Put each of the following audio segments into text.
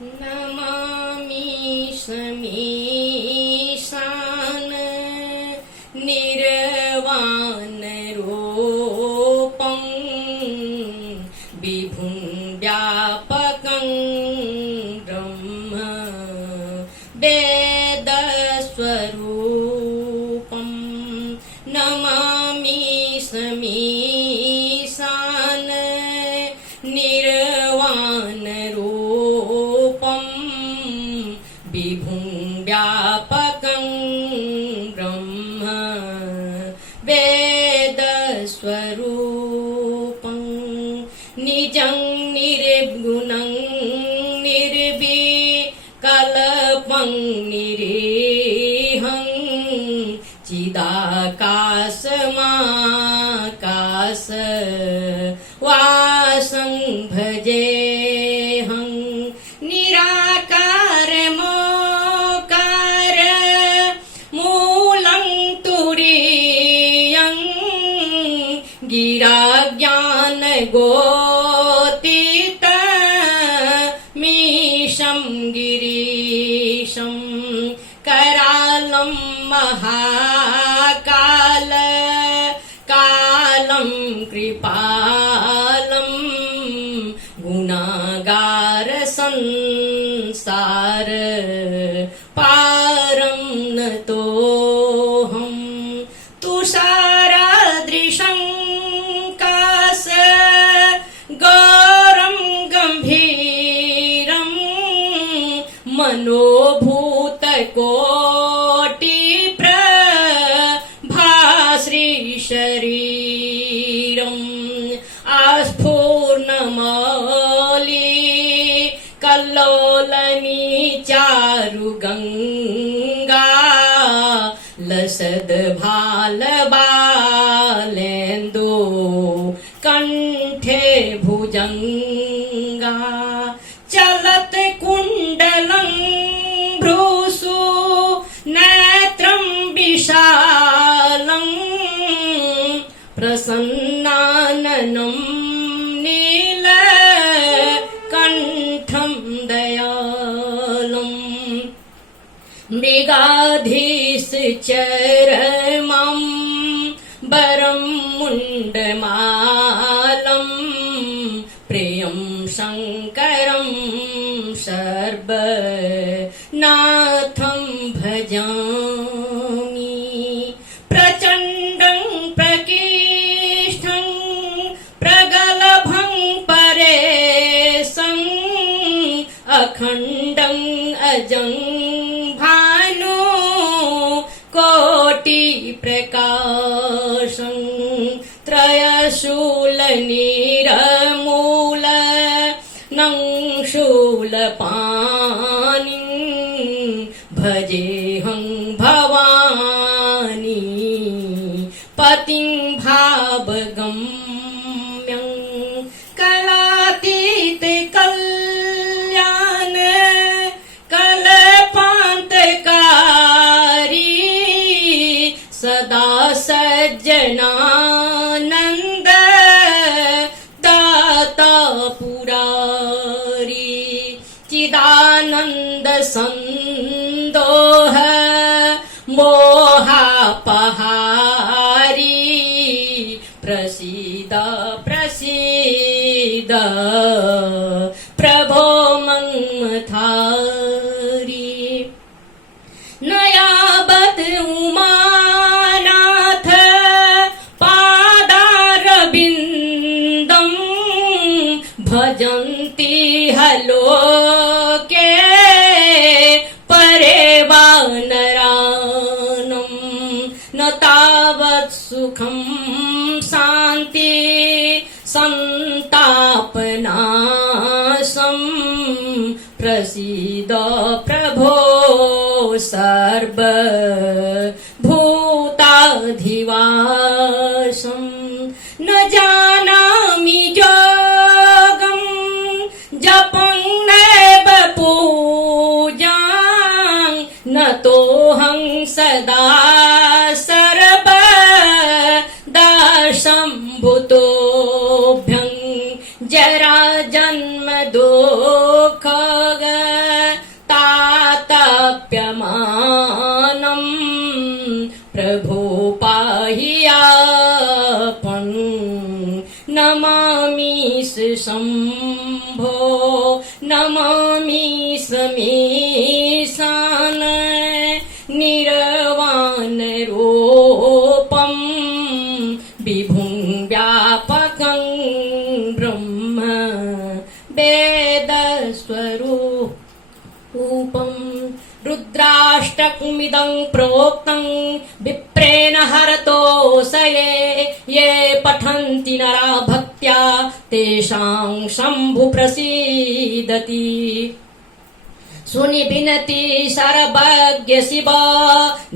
नमामि समीशान निर्वाणरूपं विभुं व्यापकं ब्रह्म वेदस्वरूपं नमामि समीशान निर्वाणरूपं विभुं व्यापकं ब्रह्म वेदस्वरूपं निजं निर्गुणं निर्विकल्पं निरीहं चिदाकाशमाकाश वासं भजेऽहं निराकार मोकार मूलं तुरीयं गिराज्ञान गोतीत मीशं गिरीशं करालं महाकाल कालं कृपालं गुणागार संसार पारं नतोऽहं तुषारादृशं काश गौरं गम्भीरं मनोभूतकोटिप्रभाश्रीशरीरम् आस्फूर्णमौली कल्लोलनी चारुगङ्गा लसद्भालबालेन्दो कण्ठे भुजङ्गा चलत् कुण्डलं भ्रूसु नेत्रं विशालं प्रसन्नाननं नीलकण्ठं दयालुं मृगाधीशचरमं वरं मुण्डमालं प्रियं शङ्करं सर्वनाथं भजामि प्रचण्डं प्रकीर्षं प्रगलभं परेशं अखण्डं अजं भानु कोटिप्रकाशं त्रयशूलनिरमूल नं शूलपाणिं भजेऽहं भवानी पतिं भावगम्यं कलातीत कल्याण कल्पान्तकारी सदा सज्जनानन्द दाता पुरारी चिदानन्द सन्दोह मोहापहारी प्रसीद प्रसीद प्रभो मन्मथारी नयावत् उमानाथ पादारविन्दं भजन्ति हलोके परे वानरानं न तावत् सुखं शान्ति सन्तापनाशं प्रसीद प्रभो सर्वभूताधिवासं न जानामि योगं जपं नैव पूजां नतोऽहं सदा सर्वदा शम्भुतोऽभ्यं जरा जन्म दुःख शम्भो नमामि समीशान निर्वाण रूपं विभुं व्यापकं ब्रह्म वेदस्वरूपं रुद्राष्टकमिदं प्रोक्तं विप्रेण हरतोऽसये ये पठन्ति नरा भक्त्या तेषां शम्भु प्रसीदति सुनि बिनती सर्वज्ञ शिव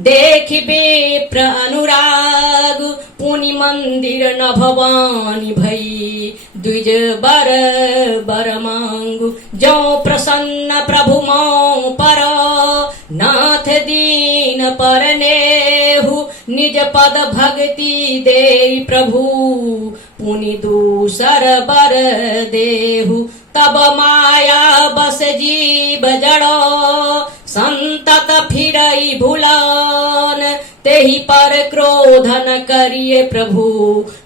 देखि विप्र अनुराग पुनि मंदिर न भवानी भई द्विज बर मांगु जो प्रसन्न प्रभु मौ पर नाथ दीन पर नेहु निज पद भक्ति दे प्रभु पुनि दूसर बर देहु तब माया बस जीव जड़ो संतत फिरई भूलान तेहि पर क्रोध न करिए प्रभु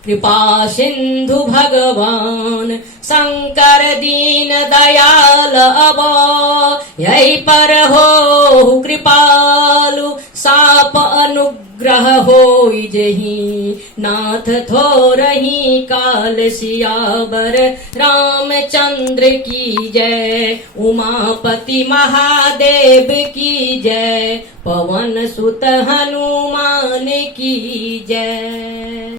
कृपा सिंधु भगवान शंकर दीन दयाल अब यही पर हो कृपालु साप अनुग्रह होई जही नाथ थोरही काल सियावर रामचंद्र की जय उमापति महादेव की जय पवन सुत हनुमान की जय।